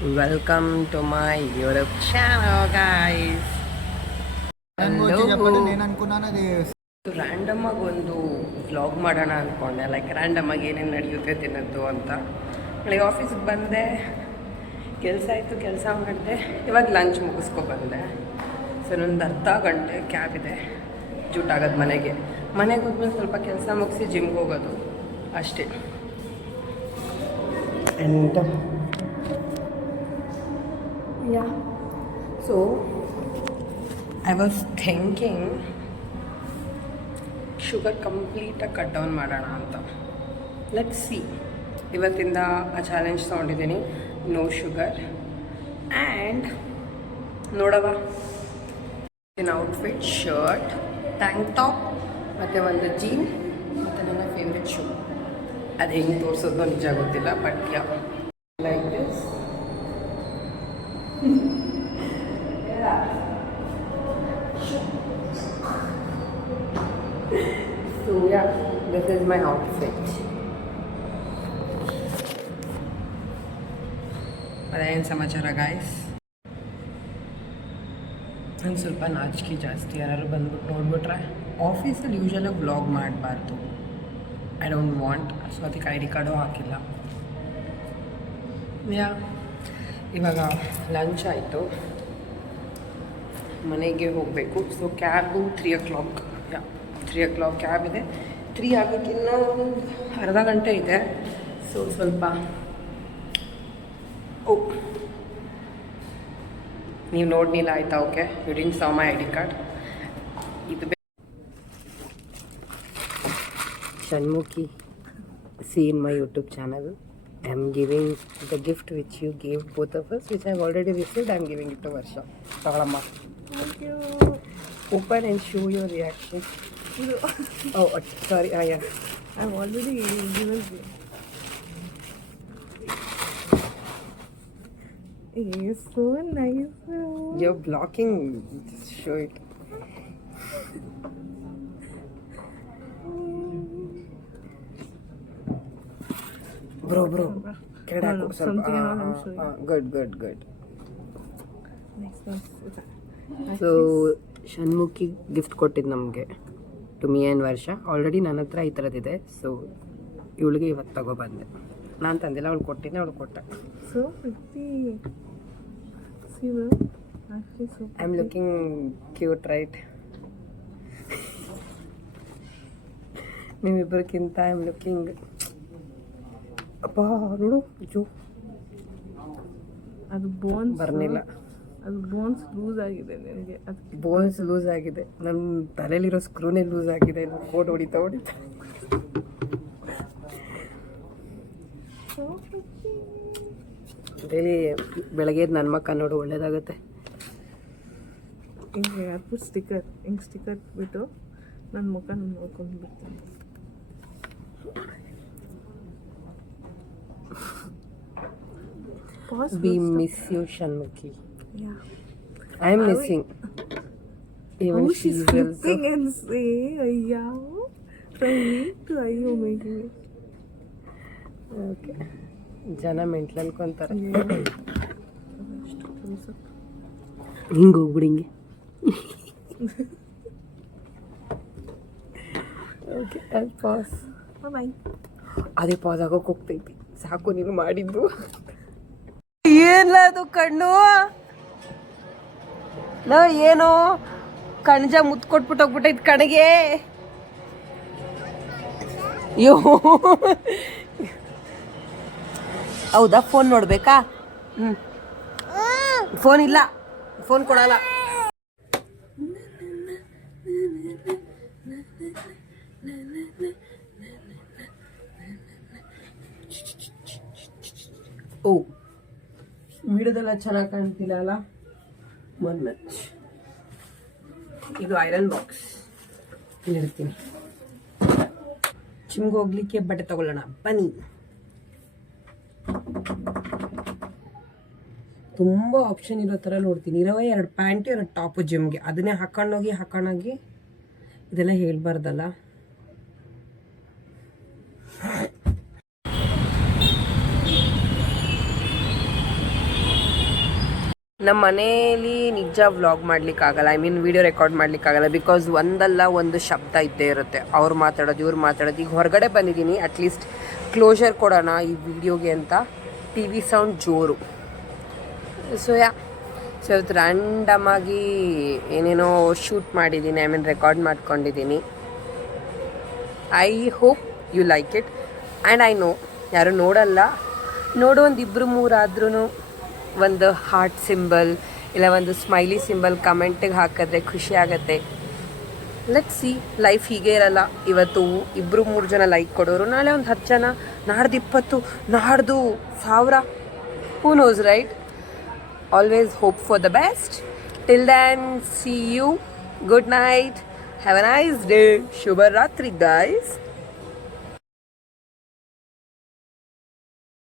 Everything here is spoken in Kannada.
Welcome to my YouTube channel, guys. Random ಆಗಿ ಒಂದು ವ್ಲಾಗ್ ಮಾಡೋಣ ಅಂದ್ಕೊಂಡೆ, ಲೈಕ್ ರ್ಯಾಂಡಮ್ ಆಗಿ ಏನೇನು ನಡೆಯುತ್ತೆ ತಿನ್ನೋದು ಅಂತ. ಬೆಳಗ್ಗೆ ಆಫೀಸ್ಗೆ ಬಂದೆ, ಕೆಲಸ ಆಯಿತು, ಕೆಲಸ ಮಾಡಿದೆ. ಇವಾಗ ಲಂಚ್ ಮುಗಿಸ್ಕೊಬಂದೆ. ಸೊ ಇನ್ನೊಂದು ಅರ್ಧ ಗಂಟೆ ಕ್ಯಾಬ್ ಇದೆ, ಜೂಟಾಗೋದು ಮನೆಗೆ ಹೋದ್ಮೇಲೆ ಸ್ವಲ್ಪ ಕೆಲಸ ಮುಗಿಸಿ ಜಿಮ್ಗೆ ಹೋಗೋದು ಅಷ್ಟೇ. And yeah, so I was thinking sugar ಕಂಪ್ಲೀಟಾಗಿ ಕಟ್ ಡೌನ್ ಮಾಡೋಣ ಅಂತ. Let's see. ಇವತ್ತಿಂದ ಆ ಚಾಲೆಂಜ್ ತೊಗೊಂಡಿದ್ದೀನಿ, ನೋ ಶುಗರ್. ಆ್ಯಂಡ್ ನೋಡವ, ಇನ್ ಔಟ್ಫಿಟ್ ಶರ್ಟ್, ಟ್ಯಾಂಕ್ ಟಾಪ್ ಮತ್ತು ಒಂದು ಜೀನ್ ಮತ್ತು ನನ್ನ ಫೇವ್ರೆಟ್ ಶೂ. ಅದು ಹೆಂಗೆ ತೋರಿಸೋದು ನಿಜ ಗೊತ್ತಿಲ್ಲ, but yeah like this. So yeah, this is my outfit. ಅದೇನು ಸಮಾಚಾರ ಗಾಯ್ಸ್? ನಂಗೆ ಸ್ವಲ್ಪ ನಾಚಿಕೆ ಜಾಸ್ತಿ. ಯಾರು ಬಂದ್ಬಿಟ್ಟು ನೋಡ್ಬಿಟ್ರೆ, ಆಫೀಸಲ್ಲಿ ಯೂಶಲಾಗಿ ವ್ಲಾಗ್ ಮಾಡಬಾರ್ದು. I don't want. ಸೊ ಅದಕ್ಕೆ ಐ ಡಿ ಕಾರ್ಡು ಹಾಕಿಲ್ಲ. ಯಾ, ಇವಾಗ ಲಂಚ್ ಆಯಿತು, ಮನೆಗೆ ಹೋಗಬೇಕು. So cab 3 o'clock. ಯಾ, 3 o'clock ಕ್ಯಾಬ್ ಇದೆ. 3 ಆಗೋಕ್ಕೆ ಇನ್ನೂ ಒಂದು ಅರ್ಧ ಗಂಟೆ ಇದೆ. ಸೊ ಸ್ವಲ್ಪ ನೀವು ನೋಡಲಿಲ್ಲ ಆಯಿತಾ? Okay, you didn't saw my I D card. ಇದು ಷಣ್ಮುಖಿ, see in my YouTube channel. I am giving the gift which you gave both of us, which I have already received. I am giving it to Varsha. Tagalama. Thank you. Open and show your reaction. Oh, sorry. Yeah. I have already given you. It's so nice. You're blocking. Just show it. Bro. Good. So Shanmukhi gift ಕೊಟ್ಟಿದ್ದು ನಮಗೆ, ಟು ಮೀ ಆ್ಯಂಡ್ ವರ್ಷ. ಆಲ್ರೆಡಿ ನನ್ನ ಹತ್ರ ಈ ಥರದ್ದಿದೆ. ಸೊ ಇವಳಿಗೆ ಇವತ್ತು ತಗೊಬಂದೆ. ನಾನು ತಂದಿಲ್ಲ, ಅವಳು ಕೊಟ್ಟಿದ್ದೆ, ಅವಳು ಕೊಟ್ಟೆ. So pretty. See, actually so I am looking cute, right? ನೀವಿಬ್ಬರಿಗಿಂತ ಐ ಆಮ್ ಲುಕಿಂಗ್. ಅಪ್ಪ ನೋಡು, ಜೋ ಅದು ಬೋನ್ಸ್ ಬರ್ನಿಲ್ಲ. ಅದು ಬೋನ್ಸ್ ಲೂಸ್ ಆಗಿದೆ ನನಗೆ. ಅದು ಬೋನ್ಸ್ ಲೂಸ್ ಆಗಿದೆ, ನನ್ನ ತಲೆಯಲ್ಲಿರೋ ಸ್ಕ್ರೂನೇ ಲೂಸ್ ಆಗಿದೆ. ಕೋಟ್ ಹೊಡಿತಾ ಡೈಲಿ ಬೆಳಗ್ಗೆ ನನ್ನ ಮಕ್ಕ ನೋಡು, ಒಳ್ಳೇದಾಗುತ್ತೆ. ಹಿಂಗೆ ಹಾಕ್ಬಿಟ್ಟು ಸ್ಟಿಕ್ಕರ್ ಬಿಟ್ಟು ನನ್ನ ಮುಖ ನೋಡ್ಕೊಂಡು ಬಿಡ್ತೀನಿ. We miss you, Shanmukhi. Yeah. I am missing. Even she's also. flipping and saying, "Ayya, from me to ayyo making it." Okay. ಜನ ಮೆಂಟ್ಲ್ ಅನ್ಕೊಂತಾರೆ. ಹಿಂಗೆ ಹೋಗ್ಬಿಡಿ ಹಿಂಗೆ. ಓಕೆ, ಅಲ್ಲಿ ಪಾಸ್. ಬಾಯ್. ಅದೇ ಪಾಸ್ ಆಗೋಕೆ ಹೋಗ್ತೈತಿ. ಸಾಕು ನೀನು ಮಾಡಿದ್ದು. ಏನಿಲ್ಲ ಅದು ಕಣ್ಣು. ಏನೋ ಕಣಜ ಮುತ್ತು ಕೊಟ್ಬಿಟ್ಟು ಹೋಗ್ಬಿಟ್ಟೈತೆ ಕಣಿಗೆ. ಅಯ್ಯೋ, ಹೌದಾ? ಫೋನ್ ನೋಡ್ಬೇಕಾ? ಫೋನ್ ಇಲ್ಲ, ಫೋನ್ ಕೊಡಲ್ಲ. ಓ, ವಿಡಿಯೋದೆಲ್ಲ ಚೆನ್ನಾಗಿ ಕಾಣ್ತಿಲ್ಲ ಅಲ್ಲ? One minute. ಇದು ಐರನ್ ಬಾಕ್ಸ್ ಇಲ್ಲಿಡ್ತೀನಿ. ಜಿಮ್ಗೆ ಹೋಗ್ಲಿಕ್ಕೆ ಬಟ್ಟೆ ತಗೊಳ್ಳೋಣ ಬನ್ನಿ. ತುಂಬ ಆಪ್ಷನ್ ಇರೋ ಥರ ನೋಡ್ತೀನಿ. ಇರೋವೇ 2 ಪ್ಯಾಂಟು 2 ಟಾಪು ಜಿಮ್ಗೆ. ಅದನ್ನೇ ಹಾಕೊಂಡೋಗಿ ಇದೆಲ್ಲ ಹೇಳ್ಬಾರ್ದಲ್ಲ. ನಮ್ಮ ಮನೆಯಲ್ಲಿ ನಿಜ ವ್ಲಾಗ್ ಮಾಡ್ಲಿಕ್ಕಾಗಲ್ಲ, ಐ ಮೀನ್ ವಿಡಿಯೋ ರೆಕಾರ್ಡ್ ಮಾಡ್ಲಿಕ್ಕಾಗಲ್ಲ. ಬಿಕಾಸ್ ಒಂದಲ್ಲ ಒಂದು ಶಬ್ದ ಇದ್ದೇ ಇರುತ್ತೆ, ಅವ್ರು ಮಾತಾಡೋದು ಇವ್ರು ಮಾತಾಡೋದು. ಈಗ ಹೊರಗಡೆ ಬಂದಿದ್ದೀನಿ, ಅಟ್ಲೀಸ್ಟ್ ಕ್ಲೋಜರ್ ಕೊಡೋಣ ಈ ವಿಡಿಯೋಗೆ ಅಂತ. ಟಿ ವಿ ಸೌಂಡ್ ಜೋರು. ಸೊ ಇವತ್ತು ರ್ಯಾಂಡಮಾಗಿ ಏನೇನೋ ಶೂಟ್ ಮಾಡಿದ್ದೀನಿ, ಐ ಮೀನ್ ರೆಕಾರ್ಡ್ ಮಾಡ್ಕೊಂಡಿದ್ದೀನಿ. I hope you like it. And I know ಯಾರು ನೋಡಲ್ಲ, ನೋಡೋ ಒಂದು ಇಬ್ಬರು ಮೂರಾದ್ರೂ ಒಂದು ಹಾರ್ಟ್ ಸಿಂಬಲ್ ಇಲ್ಲ ಒಂದು ಸ್ಮೈಲಿ ಸಿಂಬಲ್ ಕಮೆಂಟಿಗೆ ಹಾಕಿದ್ರೆ ಖುಷಿ ಆಗುತ್ತೆ. ಲೆಟ್ ಸಿ, ಲೈಫ್ ಹೀಗೆ ಇರಲ್ಲ. ಇವತ್ತು 2-3 ಜನ ಲೈಕ್ ಕೊಡೋರು, ನಾಳೆ ಒಂದು 10 ಜನ, ನಾಡ್ದು 20, ನಾಡ್ದು 1000. Who knows, right? Always hope for the best. Till then, see you. Good night. Have a nice day. ಶುಭರಾತ್ರಿ ಗೈಸ್.